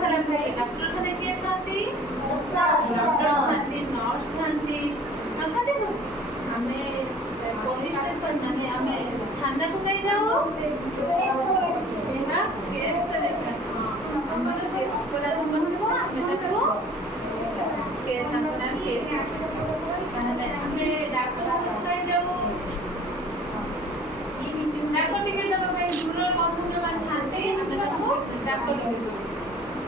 खराब है डॉक्टर खाने किए थाती डॉक्टर थाती नर्स थाती न थाती सब हमें पुलिस स्टेशन माने हमें थाना को कहीं जाओ बिना केस करे हमारे जे अपराध बनबो हमें देखो के थाना केस माने हमें डॉक्टर को कहीं जाओ डॉक्टर टिकट दबा पे दूर बंधु जो मान थाते हमें देखो डॉक्टर टिकट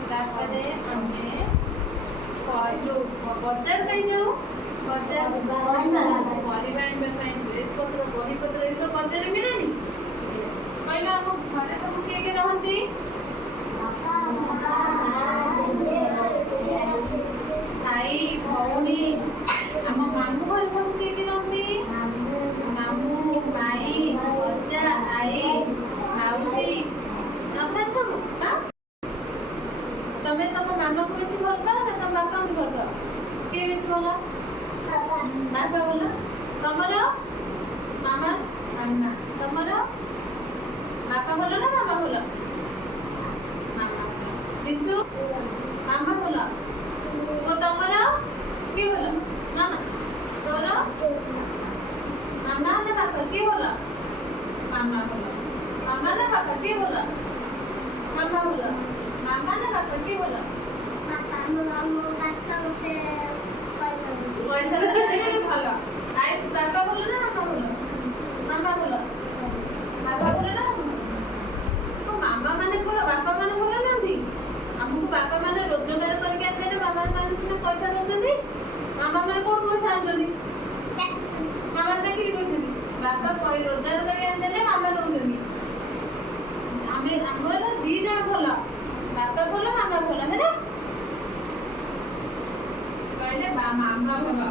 तारपरे हमें जो बाजार कहीं जाओ बाजार परिवार में ड्रेस पत्र बही पत्र ये सब बाजार मिले नी कहला हम घरे सब के रहंती भाई भौणी हम मामू घरे सब के रहंती मामू भाई बच्चा आई माउसी नथा सब हां तमे तम मामा को बेसी भल पाओ ना तम बापा को भल पाओ के बेसी भल बापा भल तमरो मामा मामा तमरो बापा भल ना मामा भल मामा विशु मामा भल को तमरो के भल मामा तोरो मामा ना बापा के भल मामा भल मामा ना बापा के भल मामा भल मामा ना बापा के बोला पापा मामा बापा के पैसा दे भलो आइस बापा बोला ना मामा बोला बापा बोला ना तो मामा माने बोला बापा माने बोला ना भी हमको बापा माने रोजगार करके आते ना मामा माने सिना पैसा दउछंदी मामा माने कोन पैसा आछंदी मामा चाकरी करछंदी बापा कोई रोजगार करके आते ना मामा दउछंदी हमें हमर दी जण भलो बापा बोलो मामा बोलो है ना कहले मामा बोलो